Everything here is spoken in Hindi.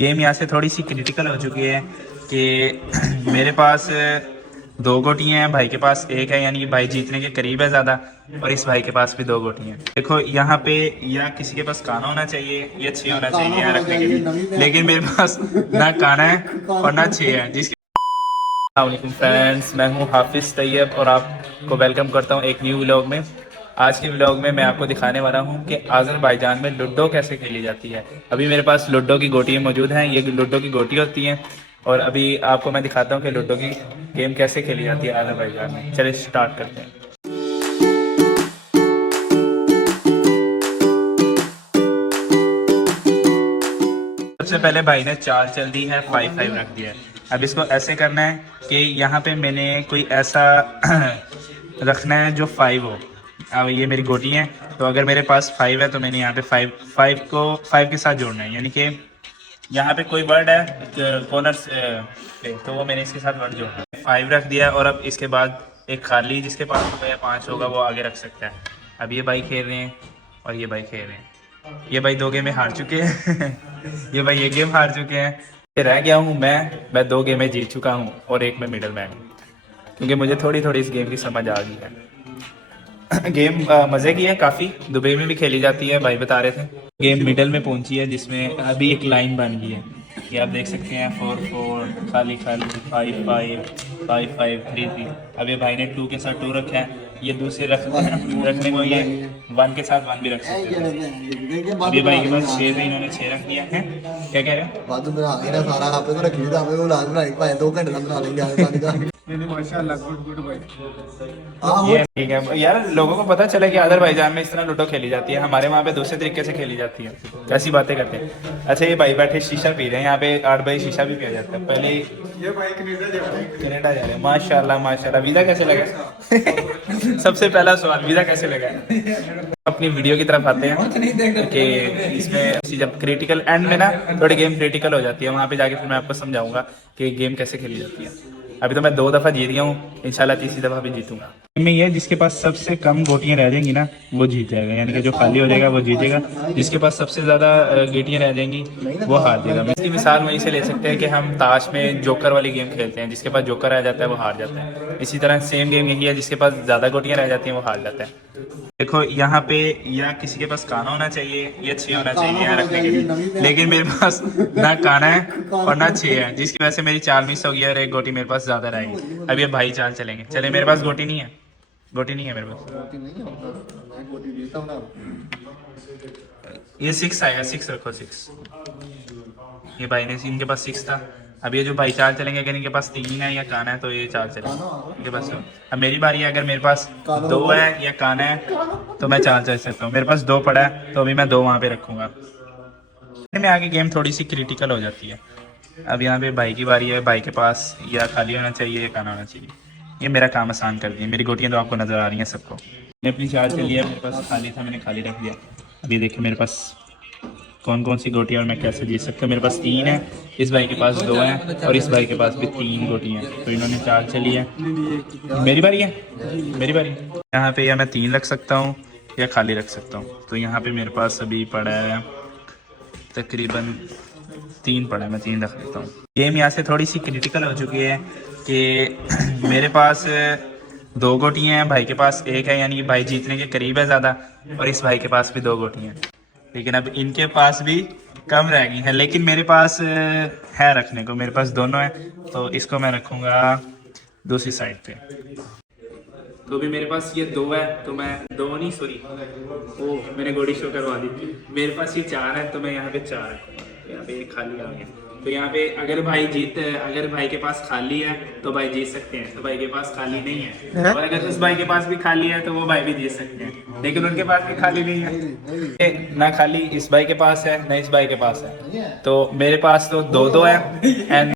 गेम यहाँ से थोड़ी सी क्रिटिकल हो चुकी है कि मेरे पास दो गोटियाँ हैं, भाई के पास एक है, यानी कि भाई जीतने के करीब है ज़्यादा, और इस भाई के पास भी दो गोटियाँ हैं। देखो यहाँ पे या किसी के पास काना होना चाहिए या छः होना चाहिए यहाँ रखने के लिए, लेकिन मेरे पास ना काना है और ना छः है। जिसके अस्सलामुअलैकुम फ्रेंड्स, मैं हूँ हाफिज़ तैयब और आपको वेलकम करता हूँ एक न्यू व्लॉग में। आज के व्लॉग में मैं आपको दिखाने वाला हूँ कि आज़रबाईजान में लूडो कैसे खेली जाती है। अभी मेरे पास लूडो की गोटियाँ मौजूद हैं, ये लूडो की गोटी होती हैं, और अभी आपको मैं दिखाता हूँ कि लूडो की गेम कैसे खेली जाती है आज़रबाईजान में। चलिए स्टार्ट करते हैं। सबसे पहले भाई ने चार चल दी है, 5-5 रख दिया है। अब इसको ऐसे करना है कि यहाँ पे मैंने कोई ऐसा रखना है जो 5 हो। अब ये मेरी गोटी है, तो अगर मेरे पास 5 है तो मैंने यहाँ पे 5 को 5 के साथ जोड़ना है, यानी कि यहाँ पे कोई वर्ड है कॉर्नर पे, तो वो मैंने इसके साथ वर्ड जोड़ना है। 5 रख दिया, और अब इसके बाद एक खाली जिसके पास होगा या 5 होगा वो आगे रख सकता है। अब ये भाई खेल रहे हैं और ये भाई खेल रहे हैं। ये भाई 2 गेमें हार चुके हैं ये भाई ये गेम हार चुके हैं। रह गया हूँ मैं 2 गेमें जीत चुका हूँ और एक में मिडल मैन, क्योंकि मुझे थोड़ी थोड़ी इस गेम की समझ आ गई है गेम मज़े की है काफ़ी, दुबई में भी खेली जाती है, भाई बता रहे थे। गेम मिडल में पहुंची है, जिसमें अभी एक लाइन बन गई है, ये आप देख सकते हैं। 4-4 खाली खाली, 5-5 5-5 3-3। अब ये भाई ने 2 के साथ 2 रखा है, ये दूसरे रखने को ये 1 के साथ 1 भी रख सकते हैं। अभी भाई के पास 6 थे, इन्होंने 6 रख दिया है। क्या कह रहे हो? ये ठीक है यार, लोगों को पता चले कि आज़रबाईजान में इस तरह लूडो खेली जाती है, हमारे वहाँ पे दूसरे तरीके से खेली जाती है। ऐसी बातें करते हैं। अच्छा, ये भाई बैठे शीशा पी रहे हैं, यहाँ पे 8 भाई शीशा भी पिया जाता है। पहले ये भाई कनाडा जा रहे हैं। माशाल्लाह माशाल्लाह। वीज़ा कैसे लगा सबसे पहला सवाल, वीज़ा कैसे लगा? अपनी वीडियो की तरफ आते हैं कि इसमें जब क्रिटिकल एंड में ना थोड़ी गेम क्रिटिकल हो जाती है, वहाँ पे जाके फिर मैं आपको समझाऊंगा कि गेम कैसे खेली जाती है। अभी तो मैं 2 दफ़ा जीत गया हूँ, इंशाल्लाह तीसरी दफ़ा भी जीतूंगा। में ये जिसके पास सबसे कम गोटियां रह जाएंगी ना वो जीत जाएगा, यानी कि जो खाली हो जाएगा वो जीतेगा। जिसके पास सबसे ज़्यादा गोटियां रह जाएंगी वो हार जाएगा। इसकी मिसाल वहीं से ले सकते हैं कि हम ताश में जोकर वाली गेम खेलते हैं, जिसके पास जोकर रह जाता है वो हार जाता है। इसी तरह सेम गेम यही है, जिसके पास ज़्यादा गोटियां रह जाती हैं वो हार जाता है। देखो यहाँ पे या किसी के पास काना होना चाहिए या 6 होना चाहिए यहाँ रखने के लिए, लेकिन मेरे पास ना काना है और ना 6 है, जिसकी वजह से मेरी 4 मिस हो गई और एक गोटी मेरे पास ज़्यादा रहेगी। अब ये भाई चाल चलेंगे। चले, मेरे पास गोटी नहीं है, गोटी नहीं है मेरे पास। ये 6 आएगा, 6 रखो, 6। ये भाई ने, इनके पास 6 था। अब ये जो भाई चाल चलेंगे, अगर इनके पास 3 है या काना है तो ये चाल चलेंगे, इनके पास 2। अब मेरी बारी है, अगर मेरे पास 2 है या काना है तो मैं चाल चल सकता हूँ। मेरे पास 2 पड़ा है तो अभी मैं 2 वहाँ पे रखूँगा। में आगे गेम थोड़ी सी क्रिटिकल हो जाती है। अब यहाँ पे भाई की बारी है, भाई के पास या खाली होना चाहिए या काना होना चाहिए। ये मेरा काम आसान कर दिया। मेरी गोटियाँ तो आपको नज़र आ रही हैं सबको। मैंने अपनी चार्ज कर लिया, मेरे पास खाली था, मैंने खाली रख दिया। अभी देखिए मेरे पास कौन कौन सी गोटियाँ और मैं कैसे जीत सकता हूँ। मेरे पास 3 है, इस भाई के पास 2 हैं और इस भाई के पास भी 3 गोटियाँ हैं, तो इन्होंने चार्ज चली है। मेरी बारी है, मेरी बारी। यहाँ पे या मैं 3 रख सकता हूँ या खाली रख सकता हूँ। तो यहाँ पे मेरे पास अभी पड़ा है तकरीबन 3 पड़ा है, मैं 3 रख देता हूँ। गेम यहाँ से थोड़ी सी क्रिटिकल हो चुकी है कि मेरे पास 2 गोटियाँ हैं, भाई के पास एक है, यानी कि भाई जीतने के करीब है ज़्यादा, और इस भाई के पास भी 2 गोटियाँ हैं। लेकिन अब इनके पास भी कम रह गई है, लेकिन मेरे पास है रखने को, मेरे पास दोनों है, तो इसको मैं रखूँगा दूसरी साइड पे। तो भी मेरे पास ये 2 है, तो मैं 2 नहीं, सॉरी, ओ मैंने गोड़ी शो करवा दी। मेरे पास ये 4 है, तो मैं यहाँ पे 4 है, तो यहाँ पे एक खाली आ गया। तो यहाँ पे अगर भाई के पास खाली है तो भाई जीत सकते हैं, तो भाई के पास खाली नहीं है, और अगर उस भाई के पास भी खाली है तो वो भाई भी जीत सकते हैं, लेकिन उनके पास भी खाली नहीं है। ना खाली इस भाई के पास है ना इस भाई के पास है, तो मेरे पास तो 2-2 है एंड